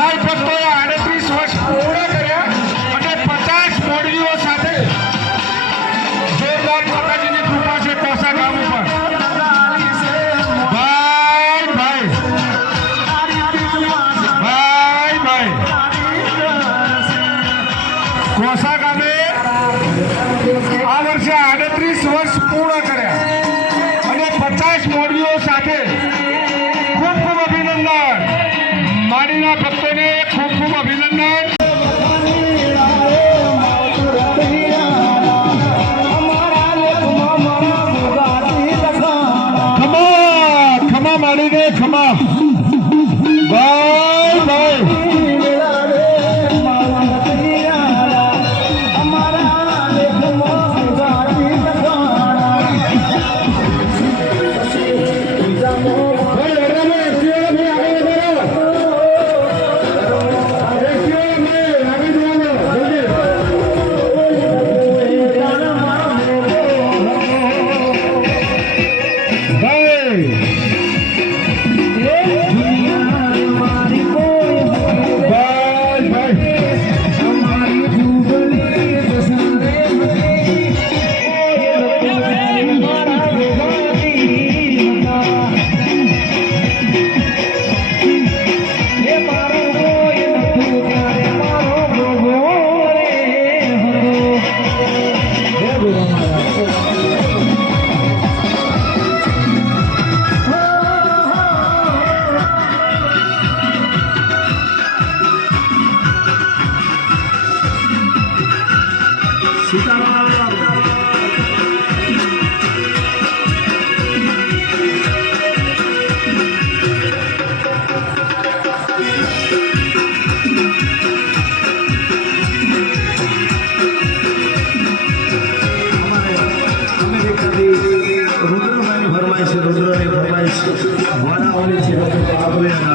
ભાઈ ભક્તોએ 38 વર્ષ પૂર્ણ કર્યા અને 50 મોડવીઓ સાથે જોરદાર માતાજીની કૃપા છે કોસા ગામ ઉપર. કોસા ગામે આ વર્ષે 38 વર્ષ પૂર્ણ કર્યા અને 50 મોડવીઓ સાથે ખૂબ ખૂબ અભિનંદન. માડીના ભક્તોને ખૂબ ખૂબ અભિનંદન. ખમા માડીને ખમા. ભાઈ ભાઈ रुद्रभाई फरमाइश वाला होनी चाहिए.